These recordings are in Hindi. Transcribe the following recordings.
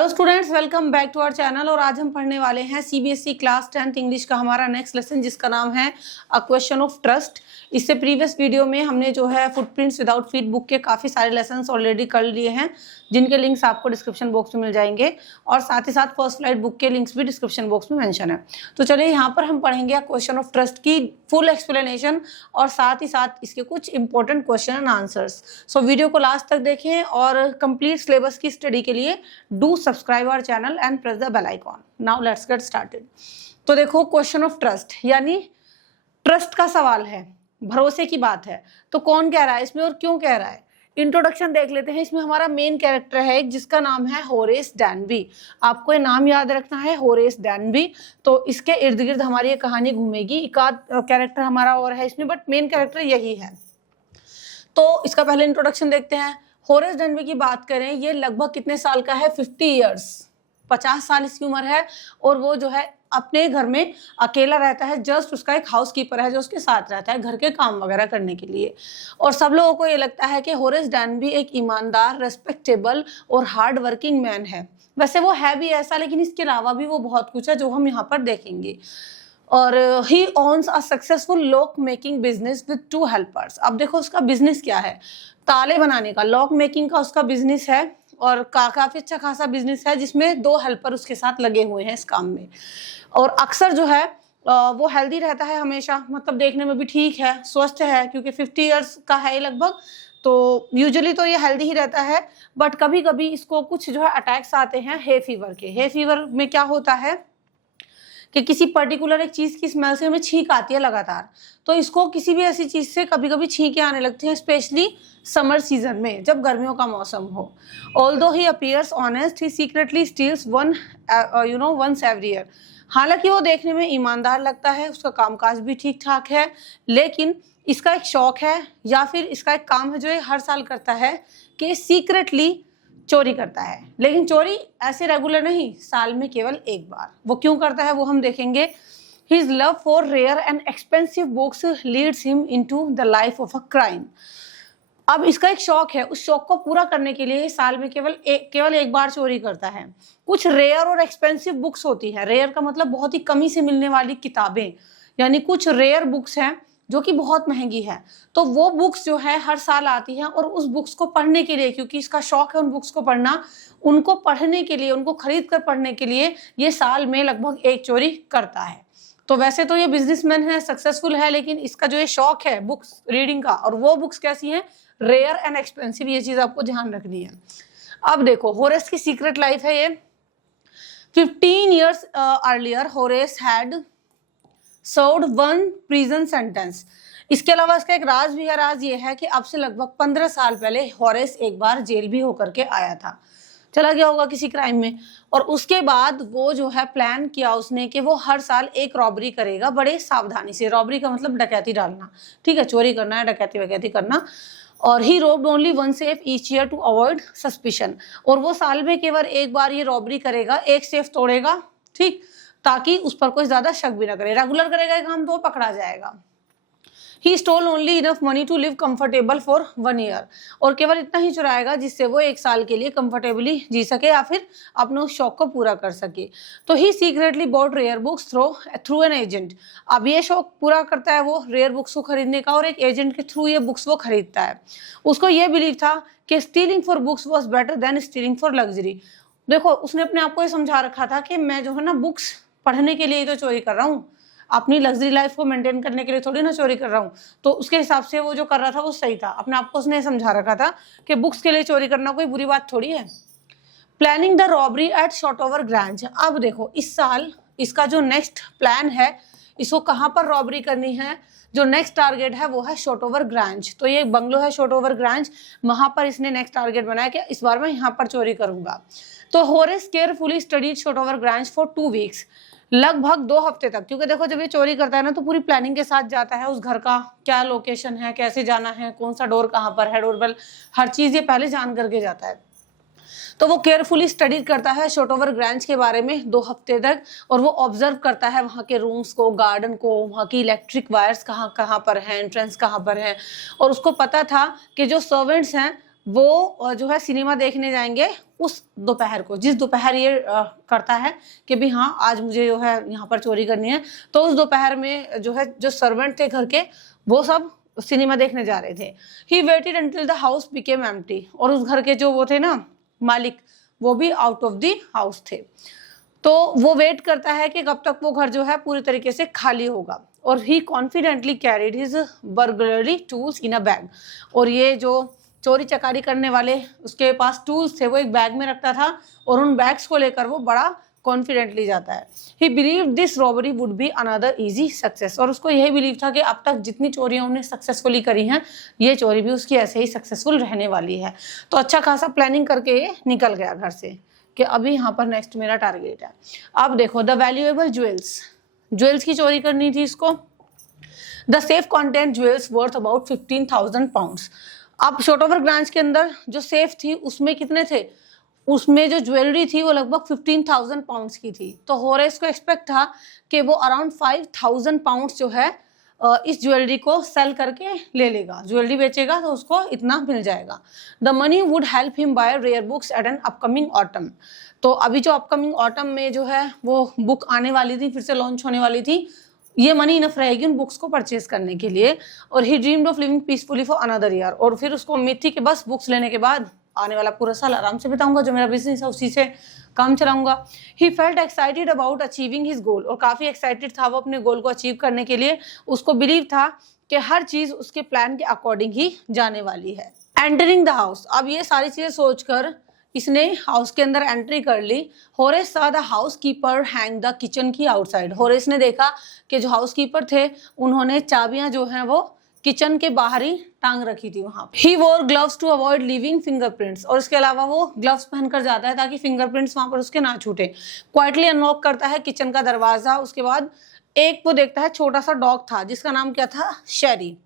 Hello students, welcome back to our channel. और आज हम पढ़ने वाले हैं सीबीएसई क्लास 10th इंग्लिश का हमारा नेक्स्ट लेसन, जिसका नाम है अ क्वेश्चन ऑफ ट्रस्ट। इससे प्रीवियस वीडियो में हमने जो है फुटप्रिंट्स विदाउट फीट बुक के काफ़ी सारे लेसन्स ऑलरेडी कर लिए हैं, जिनके लिंक्स आपको डिस्क्रिप्शन बॉक्स में मिल जाएंगे। और साथ ही साथ फर्स्ट फ्लाइट बुक के लिंक्स भी डिस्क्रिप्शन बॉक्स में मेंशन है। तो चलिए यहाँ पर हम पढ़ेंगे क्वेश्चन ऑफ ट्रस्ट की फुल एक्सप्लेनेशन और साथ ही साथ इसके कुछ important question and answers. So video को लास्ट तक देखें और कंप्लीट सिलेबस की स्टडी के लिए do subscribe our channel and press the bell icon. Now let's get started. तो देखो, क्वेश्चन ऑफ ट्रस्ट यानी ट्रस्ट का सवाल है, भरोसे की बात है। तो कौन कह रहा है इसमें और क्यों कह रहा है? इंट्रोडक्शन देख लेते हैं। इसमें हमारा मेन कैरेक्टर है एक, जिसका नाम है होरेस डैनबी। आपको ये नाम याद रखना है, होरेस डैनबी। तो इसके इर्द गिर्द हमारी ये कहानी घूमेगी। एक आध कैरेक्टर हमारा और है इसमें, बट मेन कैरेक्टर यही है। तो इसका पहले इंट्रोडक्शन देखते हैं। होरेस डैनबी की बात करें, ये लगभग कितने साल का है? 50 ईयर्स, 50 साल इसकी उम्र है। और वो जो है अपने घर में अकेला रहता है। जस्ट उसका एक हाउस कीपर है जो उसके साथ रहता है घर के काम वगैरह करने के लिए। और सब लोगों को ये लगता है कि होरेस डैनबी एक ईमानदार, रेस्पेक्टेबल और हार्ड वर्किंग मैन है। वैसे वो है भी ऐसा, लेकिन इसके अलावा भी वो बहुत कुछ है जो हम यहाँ पर देखेंगे। और he owns a successful lock making business with 2 helpers. अब देखो उसका बिजनेस क्या है, ताले बनाने का, लॉक मेकिंग का उसका बिजनेस है। और काफी अच्छा खासा बिजनेस है, जिसमें 2 हेल्पर उसके साथ लगे हुए हैं इस काम में। और अक्सर जो है वो हेल्दी रहता है हमेशा, मतलब देखने में भी ठीक है, स्वस्थ है, क्योंकि 50 ईयर्स का है लगभग। तो यूजुअली तो ये हेल्दी ही रहता है। बट कभी कभी इसको कुछ जो है अटैक्स आते हैं हे फीवर के। हे फीवर में क्या होता है कि किसी पर्टिकुलर एक चीज की स्मेल से हमें छींक आती है लगातार। तो इसको किसी भी ऐसी चीज से कभी कभी छींकें आने लगती हैं, स्पेशली समर सीजन में, जब गर्मियों का मौसम हो। Although he appears honest, he secretly steals once every year. हालांकि वो देखने में ईमानदार लगता है, उसका कामकाज भी ठीक ठाक है, लेकिन इसका एक शौक है या फिर इसका एक काम है जो ये हर साल करता है कि सीक्रेटली चोरी करता है। लेकिन चोरी ऐसे रेगुलर नहीं, साल में केवल एक बार। वो क्यों करता है वो हम देखेंगे। His love for rare and expensive books leads him into the life of a crime। अब इसका एक शौक है, उस शौक को पूरा करने के लिए साल में केवल एक बार चोरी करता है। कुछ रेयर और एक्सपेंसिव बुक्स होती है। रेयर का मतलब बहुत ही कमी से मिलने वाली किताबें, यानी कुछ रेयर बुक्स हैं जो कि बहुत महंगी है। तो वो बुक्स जो है हर साल आती हैं, और उस बुक्स को पढ़ने के लिए, क्योंकि इसका शौक है उन बुक्स को पढ़ना, उनको पढ़ने के लिए, उनको खरीद कर पढ़ने के लिए ये साल में लगभग एक चोरी करता है। तो वैसे तो ये बिजनेसमैन है, सक्सेसफुल है, लेकिन इसका जो ये शौक है बुक्स रीडिंग का, और वो बुक्स कैसी हैं? Rare and expensive. ये चीज आपको ध्यान रखनी है। अब देखो, होरेस की सीक्रेट लाइफ है ये। 15 years earlier Horace had served 1 prison sentence. इसके अलावा इसका एक राज भी है। राज ये है कि अब से लगभग 15 साल पहले होरेस एक बार जेल भी होकर के आया था, चला गया होगा किसी क्राइम में। और उसके बाद वो जो है प्लान किया उसने कि वो हर साल एक रॉबरी करेगा, बड़े सावधानी से। रॉबरी का मतलब डकैती डालना, ठीक है, चोरी करना है, डकैती वकैती करना। और he robbed only 1 safe each year to avoid suspicion. और वो साल में केवल एक बार ये रॉबरी करेगा, एक सेफ तोड़ेगा, ठीक, ताकि उस पर कोई ज्यादा शक भी ना करे। रेगुलर करेगा ये काम तो पकड़ा जाएगा। He stole only enough money to live comfortable for 1 year। और केवल इतना ही चुराएगा जिससे वो एक साल के लिए कंफर्टेबली जी सके या फिर अपने उस शौक को पूरा कर सके। तो he secretly bought rare books through an agent. अब ये शौक पूरा करता है वो रेयर बुक्स को खरीदने का, और एक एजेंट के थ्रू ये बुक्स वो खरीदता है। उसको ये बिलीव था कि stealing for books was better than stealing for luxury. देखो, उसने अपने आप को ये समझा रखा था कि मैं जो है ना बुक्स पढ़ने के लिए तो चोरी कर रहा हूँ, अपनी लग्जरी लाइफ को मेंटेन करने के लिए थोड़ी ना चोरी कर रहा हूँ। तो उसके हिसाब से वो जो कर रहा था वो सही था। अपने आप को उसने समझा रखा था कि बुक्स के लिए चोरी करना कोई बुरी बात थोड़ी है। Planning the robbery at Shotover Grange. अब देखो, इस साल इसका जो नेक्स्ट प्लान है, इसको कहाँ पर रॉबरी करनी है, जो नेक्स्ट टारगेट है वो है शॉटओवर ग्रांज। तो ये बंगलो है शॉटओवर ग्रांज, वहां पर इसने नेक्स्ट टारगेट बनाया कि इस बार मैं यहाँ पर चोरी करूंगा। तो Horace carefully studied Shotover Grange for 2 weeks, लगभग 2 हफ्ते तक। क्योंकि देखो, जब ये चोरी करता है ना तो पूरी प्लानिंग के साथ जाता है। उस घर का क्या लोकेशन है, कैसे जाना है, कौन सा डोर कहाँ पर है, डोरबेल, हर चीज ये पहले जान करके जाता है। तो वो केयरफुली स्टडी करता है शॉटओवर ग्रांज के बारे में 2 हफ्ते तक। और वो ऑब्जर्व करता है वहाँ के रूम्स को, गार्डन को, वहाँ की इलेक्ट्रिक वायर्स कहाँ कहाँ पर हैं, एंट्रेंस कहाँ पर है। और उसको पता था कि जो सर्वेंट्स हैं वो जो है सिनेमा देखने जाएंगे उस दोपहर को, जिस दोपहर ये करता है कि भी हाँ आज मुझे जो है यहाँ पर चोरी करनी है, तो उस दोपहर में जो है जो सर्वेंट थे घर के वो सब सिनेमा देखने जा रहे थे। He waited until the house became empty, और उस घर के जो वो थे ना मालिक, वो भी आउट ऑफ द हाउस थे। तो वो वेट करता है कि कब तक वो घर जो है पूरी तरीके से खाली होगा। और he confidently carried his burglary tools in a bag, और ये जो चोरी चकारी करने वाले उसके पास टूल्स थे वो एक बैग में रखता था, और उन बैग्स को लेकर वो बड़ा कॉन्फिडेंटली जाता है। ही believe this robbery would be another easy success, और उसको यही बिलीव था कि अब तक जितनी चोरियां उन्हें सक्सेसफुली करी हैं ये चोरी भी उसकी ऐसे ही सक्सेसफुल रहने वाली है। तो अच्छा खासा प्लानिंग करके ये निकल गया घर से कि अभी यहाँ पर नेक्स्ट मेरा टारगेट है। अब देखो द वैल्यूएबल ज्वेल्स, ज्वेल्स की चोरी करनी थी इसको। The safe content jewels worth about 15,000 pounds. अब शॉर्ट ब्रांच के अंदर जो सेफ थी उसमें कितने थे, उसमें जो ज्वेलरी थी वो लगभग 15,000 पाउंड्स की थी। तो होरेस को एक्सपेक्ट था कि वो अराउंड 5,000 पाउंड्स जो है इस ज्वेलरी को सेल करके ले लेगा, ज्वेलरी बेचेगा तो उसको इतना मिल जाएगा। The money would help him buy rare books at an upcoming autumn. तो अभी जो अपकमिंग ऑटम में जो है वो बुक आने वाली थी, फिर से लॉन्च होने वाली थी, ये मनी इनफ रहेगी उन बुक्स को परचेज करने के लिए। और he dreamed of living peacefully for another year, और फिर उसको उम्मीद थी कि बस बुक्स लेने के बाद आने वाला पूरा साल आराम से बिताऊंगा, जो मेरा बिजनेस है उसी से काम चलाऊंगा। He felt excited about achieving his goal, और काफी एक्साइटेड था वो अपने गोल को अचीव करने के लिए। उसको बिलीव था कि हर चीज उसके प्लान के अकॉर्डिंग ही जाने वाली है। एंटरिंग द हाउस, अब ये सारी चीजें सोचकर इसने हाउस के अंदर एंट्री कर ली। होरेस सा the house keeper hang the kitchen की आउटसाइड, होरेस ने देखा कि जो हाउस कीपर थे उन्होंने चाबियां जो हैं वो किचन के बाहर ही टांग रखी थी वहां पे। He wore gloves to avoid leaving fingerprints, और इसके अलावा वो ग्लव्स पहनकर जाता है ताकि फिंगरप्रिंट्स वहां पर उसके ना छूटे। क्वाइटली अनलॉक करता है किचन का दरवाजा। उसके बाद एक वो देखता है छोटा सा डॉग था जिसका नाम क्या था, शेरी।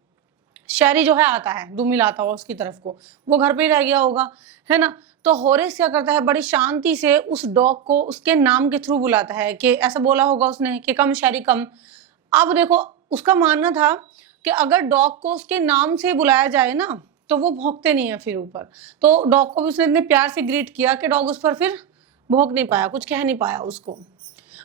शेरी जो है आता है दुम मिलाता हुआ उसकी तरफ को, वो घर पे ही रह गया होगा, है ना। तो होरेस क्या करता है, बड़ी शांति से उस डॉग को उसके नाम के थ्रू बुलाता है, कि ऐसा बोला होगा उसने कि कम शेरी कम। अब देखो उसका मानना था कि अगर डॉग को उसके नाम से बुलाया जाए ना तो वो भौंकते नहीं है फिर ऊपर। तो डॉग को भी उसने इतने प्यार से ग्रीट किया कि डॉग उस पर फिर भौंक नहीं पाया, कुछ कह नहीं पाया उसको।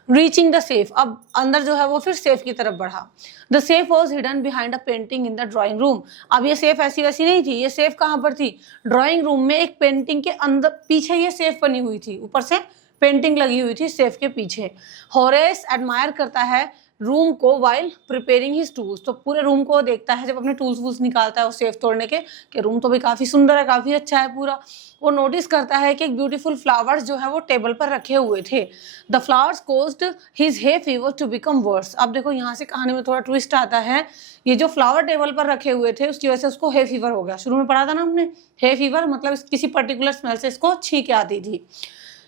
रीचिंग द सेफ, अब अंदर जो है वो फिर सेफ की तरफ बढ़ा। The safe was hidden behind a painting in the drawing room. अब ये सेफ ऐसी वैसी नहीं थी, ये सेफ कहाँ पर थी, ड्राइंग रूम में एक पेंटिंग के अंदर पीछे ये सेफ बनी हुई थी, ऊपर से पेंटिंग लगी हुई थी सेफ के पीछे। होरेस एडमायर करता है रूम को वाइल प्रिपेयरिंग हिज टूल्स, तो पूरे रूम को देखता है जब अपने टूल्स वूल्स निकालता है वो सेफ तोड़ने के, कि रूम तो भी काफी सुंदर है, काफी अच्छा है पूरा। वो नोटिस करता है कि एक ब्यूटीफुल फ्लावर्स जो है वो टेबल पर रखे हुए थे। The flowers caused his hay fever to become worse. अब देखो यहाँ से कहानी में थोड़ा ट्विस्ट आता है। ये जो फ्लावर टेबल पर रखे हुए थे उसकी वजह से उसको हे फीवर हो गया। शुरू में पढ़ा था ना हमने, हे फीवर मतलब किसी पर्टिकुलर स्मेल से इसको छींके आती थी।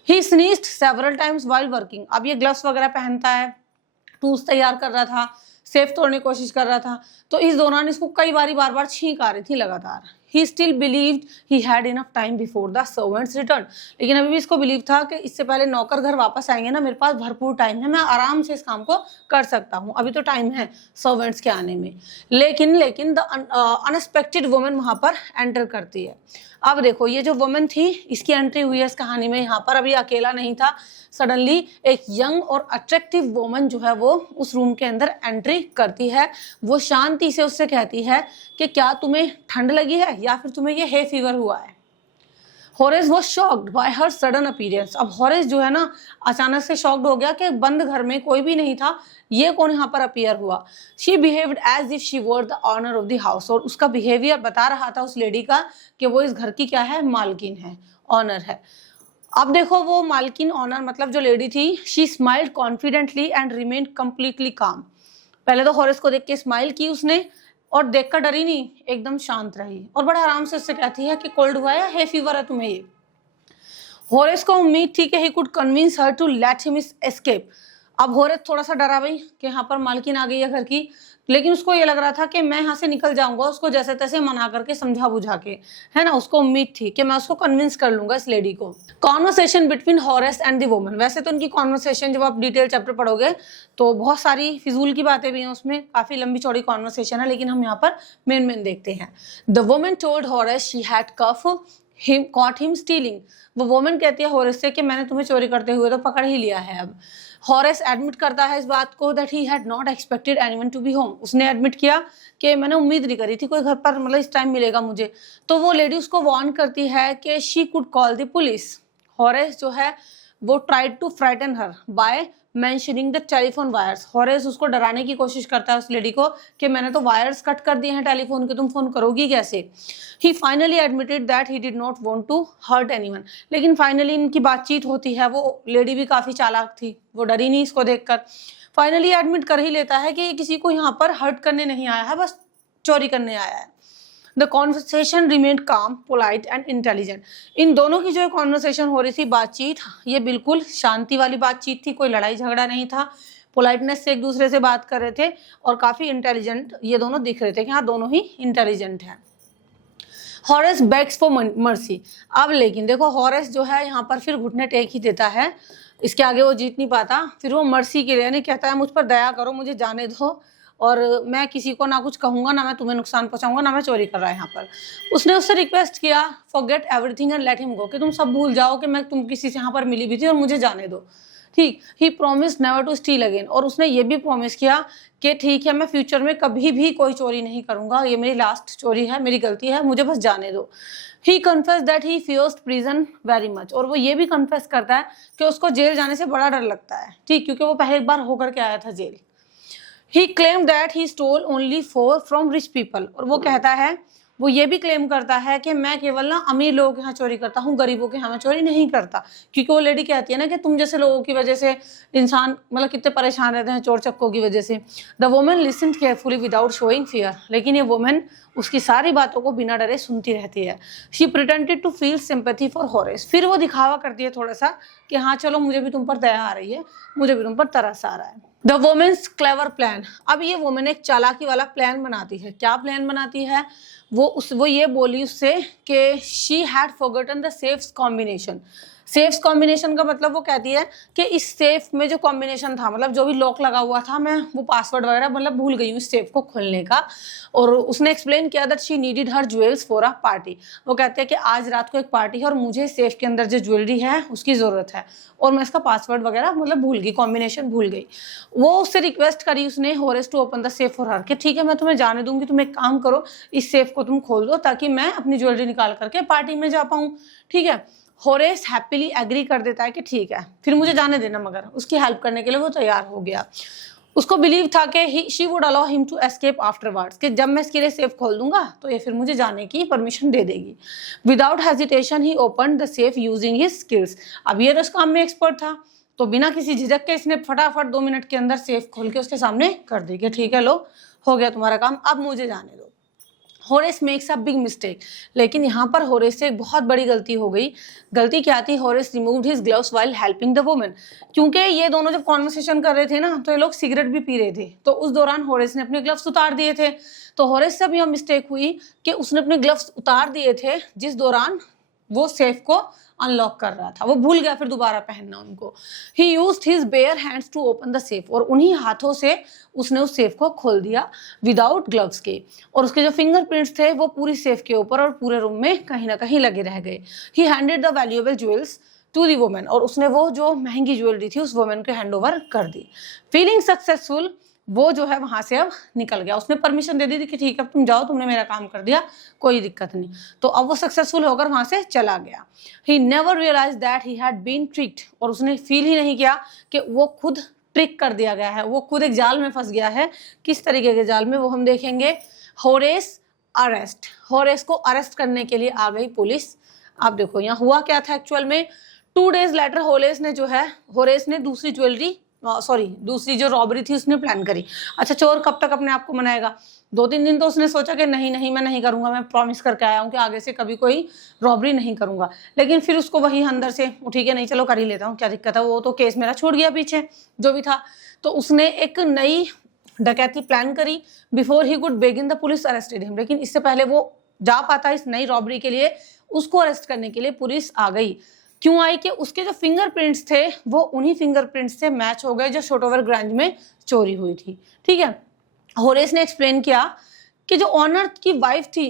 ही स्नीज्ड सेवरल टाइम्स व्हाइल वर्किंग। अब ये ग्लव्स वगैरह पहनता है, टूल्स तैयार कर रहा था, सेफ तोड़ने की कोशिश कर रहा था, तो इस दौरान इसको कई बार बार छींक आ रही थी लगातार। He still believed he had enough time before the servants return, लेकिन अभी भी इसको बिलीव था कि इससे पहले नौकर घर वापस आएंगे ना, मेरे पास भरपूर टाइम है, मैं आराम से इस काम को कर सकता हूँ, अभी तो टाइम है सर्वेंट्स के आने में। लेकिन द अनएक्सपेक्टेड वुमन वहां पर एंटर करती है। अब देखो ये जो वुमन थी इसकी एंट्री हुई है इस कहानी में, यहाँ पर अभी अकेला नहीं था, सडनली एक यंग और अट्रैक्टिव वुमन जो है वो उस रूम के अंदर एंट्री करती है। वो शांति से उससे कहती है कि क्या तुम्हें ठंड लगी है या फिर तुम्हें ये हे फीवर हुआ है। Horace was shocked bye her sudden appearance. अब होरेस जो है ना अचानक से शॉक्ड हो गया कि बंद घर में कोई भी नहीं था, ये कौन यहाँ पर अपीयर हुआ। She behaved as if she were the owner of the house, और उसका बिहेवियर बता रहा था उस लेडी का कि वो इस घर की क्या है, मालकिन है, ऑनर है। अब देखो वो मालकिन ऑनर मतलब जो लेडी थी, she smiled confidently and remained completely काम। पहले तो होरेस को देख के स्माइल की उसने, और देखकर डरी नहीं, एकदम शांत रही और बड़े आराम से उससे कहती है कि कोल्ड हुआ है या हे फीवर है तुम्हें ये। होरेस को उम्मीद थी कि he could convince her to let him escape. अब होरेस थोड़ा सा डरा भाई कि यहाँ पर मालकिन आ गई है घर की, लेकिन उसको ये लग रहा था कि मैं यहाँ से निकल जाऊंगा, उसको जैसे तैसे मना करके समझा बुझा के, है ना। उसको उम्मीद थी कि मैं उसको कन्विंस कर लूंगा इस लेडी को। Conversation between Horace and the woman, वैसे तो उनकी कॉन्वर्सेशन जब आप डिटेल चैप्टर पढ़ोगे तो बहुत सारी फिजूल की बातें भी हैं उसमें, काफी लंबी चौड़ी कॉन्वर्सेशन है, लेकिन हम यहाँ पर मेन देखते हैं। The woman told Horace she had caught him stealing, वो वुमन कहती है हॉरेस से कि मैंने तुम्हें चोरी करते हुए तो पकड़ ही लिया है। अब हॉरेस एडमिट करता है इस बात को that he had not expected anyone to be home, उसने एडमिट किया कि मैंने उम्मीद नहीं करी थी कोई घर पर मतलब इस टाइम मिलेगा मुझे। तो वो लेडी उसको वार्न करती है कि she could call the police. Horace जो है वो tried to frighten her by mentioning the telephone wires, Horace उसको डराने की कोशिश करता है उस लेडी को कि मैंने तो वायर्स कट कर दिए हैं टेलीफोन के, तुम फोन करोगी कैसे। He finally admitted that he did not want to hurt anyone, लेकिन फाइनली इनकी बातचीत होती है, वो लेडी भी काफी चालाक थी, वो डरी नहीं इसको देखकर, फाइनली एडमिट कर ही लेता है कि किसी को यहाँ पर हर्ट करने नहीं आया है, बस चोरी करने आया है। The conversation remained calm, polite and intelligent. इन दोनों की जो कॉन्वर्सेशन हो रही थी, बातचीत, ये बिल्कुल शांति वाली बातचीत थी, कोई लड़ाई झगड़ा नहीं था, पोलाइटनेस से एक दूसरे से बात कर रहे थे और काफी इंटेलिजेंट ये दोनों दिख रहे थे कि हाँ दोनों ही इंटेलिजेंट हैं। हॉरेस बेग्स फॉर मर्सी, अब लेकिन देखो हॉरेस जो है यहाँ पर फिर घुटने टेक ही देता है, इसके आगे वो जीत नहीं पाता, फिर वो मर्सी के लिए यानी कहता है मुझ पर दया करो, मुझे जाने दो और मैं किसी को ना कुछ कहूंगा, ना मैं तुम्हें नुकसान पहुंचाऊंगा, ना मैं चोरी कर रहा है यहाँ पर। उसने उससे रिक्वेस्ट किया forget everything and let him go, कि तुम सब भूल जाओ कि मैं तुम किसी से यहाँ पर मिली भी थी और मुझे जाने दो, ठीक। He promised never to steal again, और उसने ये भी प्रॉमिस किया कि ठीक है मैं फ्यूचर में कभी भी कोई चोरी नहीं करूंगा, ये मेरी लास्ट चोरी है, मेरी गलती है, मुझे बस जाने दो। He confessed that he fears prison very much, और वो ये भी कन्फेस करता है कि उसको जेल जाने से बड़ा डर लगता है, ठीक, क्योंकि वो पहले एक बार होकर के आया था jail. He claimed that he stole only from rich people, और वो कहता है, वो ये भी क्लेम करता है कि मैं केवल ना अमीर लोगों के यहाँ चोरी करता हूँ, गरीबों के यहाँ मैं चोरी नहीं करता, क्योंकि वो लेडी कहती है ना कि तुम जैसे लोगों की वजह से इंसान मतलब कितने परेशान रहते हैं चोर चक्कों की वजह से। The woman listened carefully without showing fear, लेकिन ये वुमन उसकी सारी बातों को बिना डरे सुनती रहती है। She pretended to feel sympathy for Horace, फिर वो दिखावा करती है थोड़ा सा कि हाँ चलो मुझे भी तुम पर दया आ रही है, मुझे भी तुम पर तरस आ रहा है। द वुमेन्स क्लेवर प्लान, अब ये वुमेन एक चालाकी वाला प्लान बनाती है। क्या प्लान बनाती है, वो ये बोली उससे कि she had forgotten the safes combination. Safes combination का मतलब वो कहती है कि इस सेफ में जो कॉम्बिनेशन था, मतलब जो भी लॉक लगा हुआ था, मैं वो पासवर्ड वगैरह मतलब भूल गई हूँ इस सेफ को खोलने का। और उसने एक्सप्लेन किया that she needed her jewels for a party, वो कहते हैं कि आज रात को एक पार्टी है और मुझे सेफ के अंदर जो ज्वेलरी है उसकी जरूरत है, और मैं इसका पासवर्ड वगैरह मतलब भूल गई, कॉम्बिनेशन भूल गई। वो उससे रिक्वेस्ट करी उसने Horace to open the safe for her, कि ठीक है मैं तुम्हें जाने दूंगी, तुम एक काम करो इस सेफ को तुम खोल दो ताकि मैं अपनी ज्वेलरी निकाल करके पार्टी में जा पाऊँ, ठीक है। हॉरेस हैप्पीली एग्री कर देता है कि ठीक है फिर मुझे जाने देना, मगर उसकी हेल्प करने के लिए वो तैयार हो गया। उसको बिलीव था कि she would allow him to escape afterwards, कि जब मैं इसके लिए सेफ खोल दूंगा तो ये फिर मुझे जाने की परमिशन दे देगी। Without hesitation he opened the safe using his skills, अब ये तो इस काम में एक्सपर्ट था तो बिना किसी झिझक के इसने फटाफट 2 मिनट के अंदर सेफ खोल के उसके सामने कर दी कि ठीक है लो हो गया तुम्हारा काम, अब मुझे जाने दो। Horace makes a big mistake, लेकिन यहाँ पर हॉरेस से एक बहुत बड़ी गलती हो गई। गलती क्या थी, Horace removed his gloves while helping the woman, क्योंकि ये दोनों जब कॉन्वर्सेशन कर रहे थे ना तो ये लोग सिगरेट भी पी रहे थे, तो उस दौरान हॉरेस ने अपने ग्लव्स उतार दिए थे। तो हॉरेस से भी यह मिस्टेक हुई कि उसने अपने ग्लव्स उतार दिए थे जिस दौरान वो सेफ को अनलॉक कर रहा था, वो भूल गया फिर दोबारा पहनना उनको। He used his bare hands to open the safe, और उन्हीं हाथों से उसने उस सेफ को खोल दिया विदाउट ग्लव्स के, और उसके जो फिंगरप्रिंट्स थे वो पूरी सेफ के ऊपर और पूरे रूम में कहीं ना कहीं लगे रह गए। He handed the valuable jewels to the woman, और उसने वो जो महंगी ज्वेलरी थी उस वुमन को हैंड ओवर कर दी। फीलिंग सक्सेसफुल, वो जो है वहां से अब निकल गया, उसने परमिशन दे दी थी कि ठीक है तुम जाओ, तुमने मेरा काम कर दिया, कोई दिक्कत नहीं, तो अब वो सक्सेसफुल होकर वहां से चला गया। He never realise that he had been tricked, और उसने फील ही नहीं किया कि वो खुद ट्रिक कर दिया गया है, वो खुद एक जाल में फंस गया है। किस तरीके के जाल में वो हम देखेंगे। हॉरेस अरेस्ट, हॉरेस को अरेस्ट करने के लिए आ गई पुलिस। आप देखो यहाँ हुआ क्या था एक्चुअल में। 2 days लेटर हॉरेस ने दूसरी ज्वेलरी सॉरी दूसरी जो रॉबरी थी उसने प्लान करी। अच्छा, चोर कब तक अपने आप को मनाएगा? 2-3 दिन तो उसने सोचा कि नहीं नहीं मैं नहीं करूंगा, मैं प्रॉमिस करके आया हूँ कि आगे से कभी कोई रॉबरी नहीं करूंगा। लेकिन फिर उसको वही अंदर से ठीक है नहीं चलो कर ही लेता हूँ, क्या दिक्कत है, वो तो केस मेरा छूट गया पीछे जो भी था। तो उसने एक नई डकैती प्लान करी before he could begin the police arrested him. लेकिन इससे पहले वो जा पाता इस नई रॉबरी के लिए, उसको अरेस्ट करने के लिए पुलिस आ गई। क्यों आई? कि उसके जो फिंगरप्रिंट्स थे वो उन्हीं फिंगरप्रिंट्स से मैच हो गए जो शॉर्टओवर ग्रांज में चोरी हुई थी। ठीक है, होरेस ने एक्सप्लेन किया कि जो ऑनर की वाइफ थी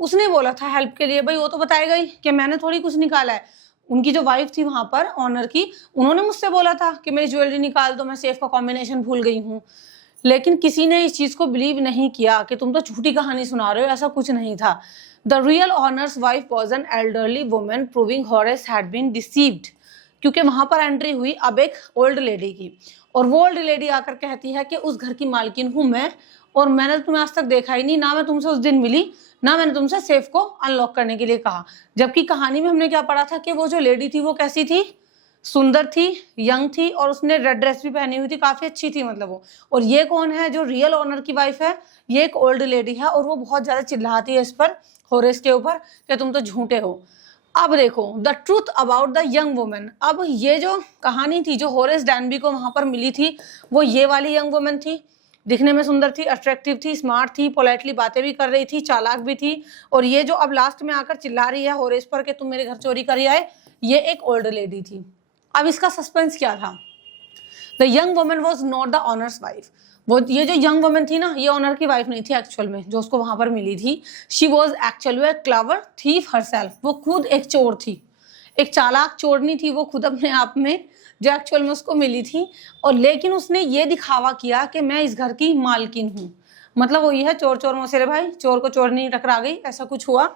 उसने बोला था हेल्प के लिए, भाई वो तो बताएगा ही कि मैंने थोड़ी कुछ निकाला है। उनकी जो वाइफ थी वहां पर ऑनर की, उन्होंने मुझसे बोला था कि मेरी ज्वेलरी निकाल दो, मैं सेफ का कॉम्बिनेशन भूल गई हूँ। लेकिन किसी ने इस चीज को बिलीव नहीं किया कि तुम तो झूठी कहानी सुना रहे हो, ऐसा कुछ नहीं था। The real owner's wife was an elderly woman proving Horace had been deceived. क्योंकि वहां पर एंट्री हुई अब एक ओल्ड लेडी की, और वो ओल्ड लेडी आकर कहती है कि उस घर की मालकिन हूं मैं, और मैंने तुम्हें आज तक देखा ही नहीं, ना मैं तुमसे उस दिन मिली, ना मैंने तुमसे सेफ को अनलॉक करने के लिए कहा। जबकि कहानी में हमने क्या पढ़ा था कि वो जो लेडी थी वो कैसी थी? सुंदर थी, यंग थी, और उसने रेड ड्रेस भी पहनी हुई थी, काफी अच्छी थी मतलब वो। और ये कौन है? जो रियल ऑनर की वाइफ है, ये एक ओल्ड लेडी है, और वो बहुत ज्यादा चिल्लाती है इस पर, होरेस के ऊपर, कि तुम तो झूठे हो। अब देखो the truth about the young women. अब ये जो कहानी थी जो होरेस डैनबी को वहां पर मिली थी, वो ये वाली यंग वुमेन थी। दिखने में सुंदर थी, अट्रैक्टिव थी, स्मार्ट थी, पोलाइटली बातें भी कर रही थी, चालाक भी थी। और ये जो अब लास्ट में आकर चिल्ला रही है होरेस पर कि तुम मेरे घर चोरी कर आए, ये एक ओल्ड लेडी थी। अब इसका सस्पेंस क्या था? The young woman was not the honours wife. वो ये जो यंग वुमन थी ना, ये ऑनर की वाइफ नहीं थी एक्चुअल में, जो उसको वहां पर मिली थी। She was actually clever thief herself. वो खुद एक चोर थी, एक चालाक चोरनी थी वो खुद अपने आप में, जो एक्चुअल में उसको मिली थी। और लेकिन उसने ये दिखावा किया कि मैं इस घर की मालकिन हूँ। मतलब वो ये है चोर चोर मौसेरे भाई, चोर को चोरनी टकरा गई, ऐसा कुछ हुआ।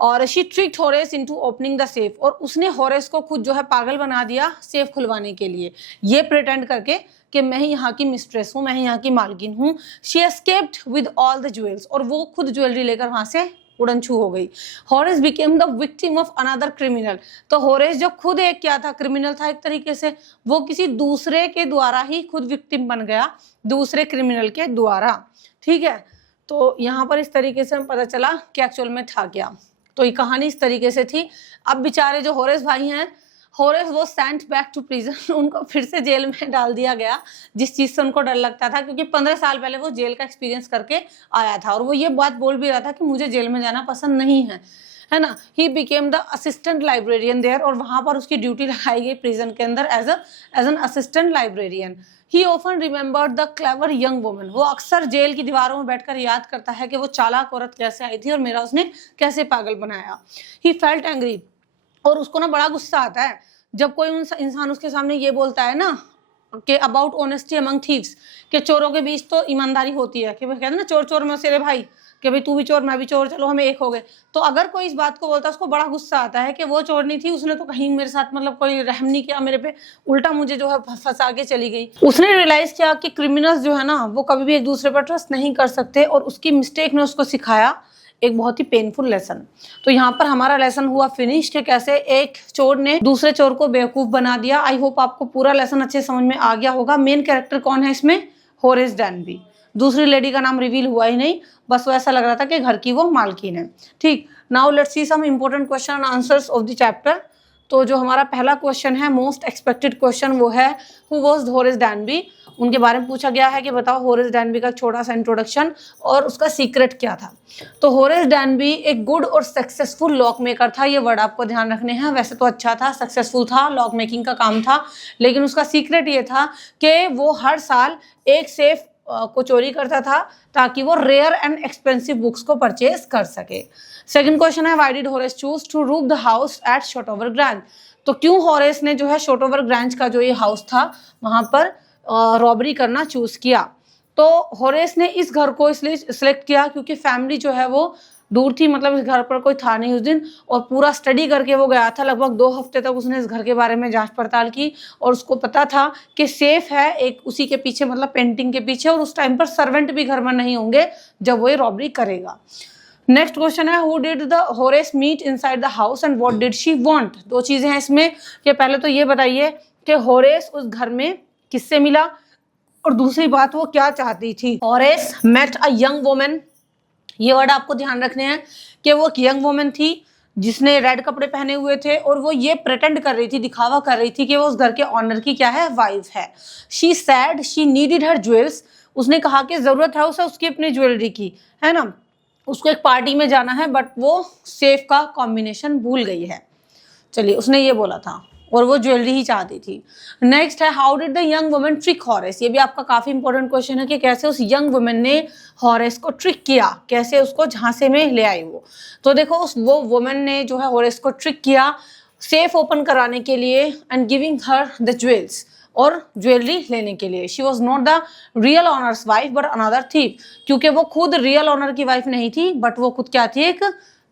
और she tricked Horace into opening the safe. और उसने होरेस को खुद जो है पागल बना दिया सेफ खुलवाने के लिए, ये प्रिटेंड करके कि मैं ही यहाँ की मिस्ट्रेस हूँ, मैं ही यहाँ की मालकिन हूँ। She escaped with all the jewels. और वो खुद ज्वेलरी लेकर वहां से उड़न छू हो गई। Horace became the victim of another criminal. तो होरेस जो खुद एक क्या था, क्रिमिनल था एक तरीके से, वो किसी दूसरे के द्वारा ही खुद विक्टिम बन गया, दूसरे क्रिमिनल के द्वारा। ठीक है, तो यहाँ पर इस तरीके से हमें पता चला कि एक्चुअल में था क्या। तो ये कहानी इस तरीके से थी। अब बेचारे जो होरेस भाई हैं, होरेस वो सेंट बैक टू प्रिजन। उनको फिर से जेल में डाल दिया गया, जिस चीज से उनको डर लगता था, क्योंकि 15 साल पहले वो जेल का एक्सपीरियंस करके आया था। और वो ये बात बोल भी रहा था कि मुझे जेल में जाना पसंद नहीं है ना। He became the assistant librarian there. और वहां पर उसकी ड्यूटी लगाई गई प्रिजन के अंदर as an assistant librarian. He often remembered the clever young woman. वो अक्सर जेल की दीवारों में बैठकर याद करता है कि वो चालाक औरत कैसे आई थी और मेरा उसने कैसे पागल बनाया। He felt angry. और उसको ना बड़ा गुस्सा आता है जब कोई इंसान उसके सामने ये बोलता है ना कि अबाउट ऑनेस्टी अमंग थीव्स, कि चोरों के बीच तो ईमानदारी होती है, कि वो कहते हैं ना चोर चोर में से रे भाई, कि भाई तू भी चोर मैं भी चोर, चलो हम एक हो गए। तो अगर कोई इस बात को बोलता है उसको बड़ा गुस्सा आता है कि वो चोरनी थी, उसने तो कहीं मेरे साथ मतलब कोई रहम नहीं किया मेरे पे, उल्टा मुझे जो है फंसा के चली गई। उसने रियलाइज किया कि क्रिमिनल्स जो है ना वो कभी भी एक दूसरे पर ट्रस्ट नहीं कर सकते, और उसकी मिस्टेक ने उसको सिखाया एक बहुत ही पेनफुल लेसन। तो यहाँ पर हमारा लेसन हुआ फिनिश कि कैसे एक चोर ने दूसरे चोर को बेवकूफ बना दिया। आई होप आपको पूरा लेसन अच्छे समझ में आ गया होगा। मेन कैरेक्टर कौन है इसमें? होरेस डैनबी। दूसरी लेडी का नाम रिवील हुआ ही नहीं, बस वो ऐसा लग रहा था कि घर की वो मालकिन है। ठीक, now let's see some important question and answers of the chapter. तो जो हमारा पहला क्वेश्चन है, मोस्ट एक्सपेक्टेड क्वेश्चन, वो है हु वाज होरेस डैनबी। उनके बारे में पूछा गया है कि बताओ होरेस डैनबी का छोटा सा इंट्रोडक्शन और उसका सीक्रेट क्या था। तो होरेस डैनबी एक गुड और सक्सेसफुल लॉक मेकर था। ये वर्ड आपको ध्यान रखने हैं। वैसे तो अच्छा था, सक्सेसफुल था, लॉक मेकिंग का काम था, लेकिन उसका सीक्रेट ये था कि वो हर साल एक सेफ को चोरी करता था ताकि वो रेयर एंड एक्सपेंसिव बुक्स को परचेज कर सके। सेकंड क्वेश्चन है, why did Horace choose to rob the house at Shotover Grange. तो क्यों होरेस ने जो है शॉर्टओवर ग्रांज का जो ये हाउस था वहां पर रॉबरी करना चूज किया। तो होरेस ने इस घर को इसलिए सिलेक्ट किया क्योंकि फैमिली जो है वो दूर थी, मतलब इस घर पर कोई था नहीं उस दिन, और पूरा स्टडी करके वो गया था। लगभग 2 हफ्ते तक उसने इस घर के बारे में जांच पड़ताल की, और उसको पता था कि सेफ है एक उसी के पीछे, मतलब पेंटिंग के पीछे, और उस टाइम पर सर्वेंट भी घर में नहीं होंगे जब वो ये रॉबरी करेगा। नेक्स्ट क्वेश्चन है, who did the Horace meet inside the house and what did she want. 2 चीजें हैं इसमें कि पहले तो ये बताइए कि होरेस उस घर में किससे मिला और दूसरी बात वो क्या चाहती थी। Horace met a young woman, ये वर्ड आपको ध्यान रखने हैं कि वो एक यंग वुमन थी जिसने रेड कपड़े पहने हुए थे और वो ये प्रिटेंड कर रही थी, दिखावा कर रही थी कि वो उस घर के ऑनर की क्या है, वाइफ है। She said she needed her jewels, उसने कहा कि जरूरत है उसे उसकी अपनी ज्वेलरी की, है ना। उसको एक पार्टी में जाना है बट वो सेफ का कॉम्बिनेशन भूल गई है। चलिए, उसने ये बोला था और वो ज्वेलरी ही चाहती थी। नेक्स्ट है how did the young woman trick Horace, ये भी आपका काफी इंपॉर्टेंट क्वेश्चन है कि कैसे उस यंग वुमन ने हॉरेस को ट्रिक किया, कैसे उसको झांसे में ले आई वो। तो देखो वो वुमन ने जो है हॉरेस को ट्रिक किया सेफ ओपन कराने के लिए and giving her the jewels, और ज्वेलरी लेने के लिए। She was not the real owner's wife but another thief, क्योंकि वो खुद रियल ऑनर की वाइफ नहीं थी बट वो खुद क्या थी, एक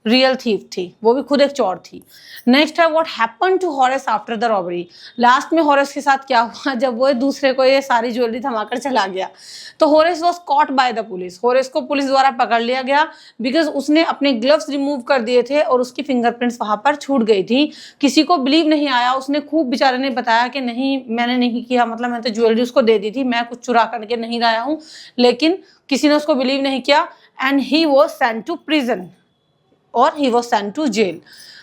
रियल थीफ थी, वो भी खुद एक चोर थी। नेक्स्ट है what happened to Horace after the robbery, last में हॉरेस के साथ क्या हुआ जब वो दूसरे को ये सारी ज्वेलरी थमाकर चला गया। तो Horace was caught by the police, Horace को पुलिस द्वारा पकड़ लिया गया बिकॉज उसने अपने ग्लव्स रिमूव कर दिए थे और उसकी फिंगरप्रिंट्स वहां पर छूट गई थी। किसी को बिलीव नहीं आया, उसने खूब बेचारे ने बताया कि नहीं मैंने नहीं किया, मतलब मैंने तो ज्वेलरी उसको दे दी थी, मैं कुछ चुरा करके नहीं लाया हूँ, लेकिन किसी ने उसको बिलीव नहीं किया and he was sent to prison और he was sent to jail.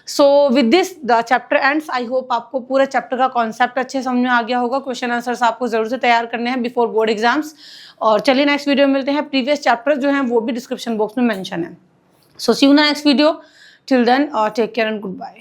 So with this the chapter ends. I hope आपको पूरे चैप्टर का कॉन्सेप्ट अच्छे समझ में आ गया होगा। क्वेश्चन आंसर्स आपको जरूर से तैयार करने हैं बिफोर बोर्ड एग्जाम्स। और चलिए नेक्स्ट वीडियो में मिलते हैं। प्रीवियस चैप्टर जो हैं वो भी डिस्क्रिप्शन बॉक्स में मेंशन है। So see you in the next video. Till then, take care and goodbye.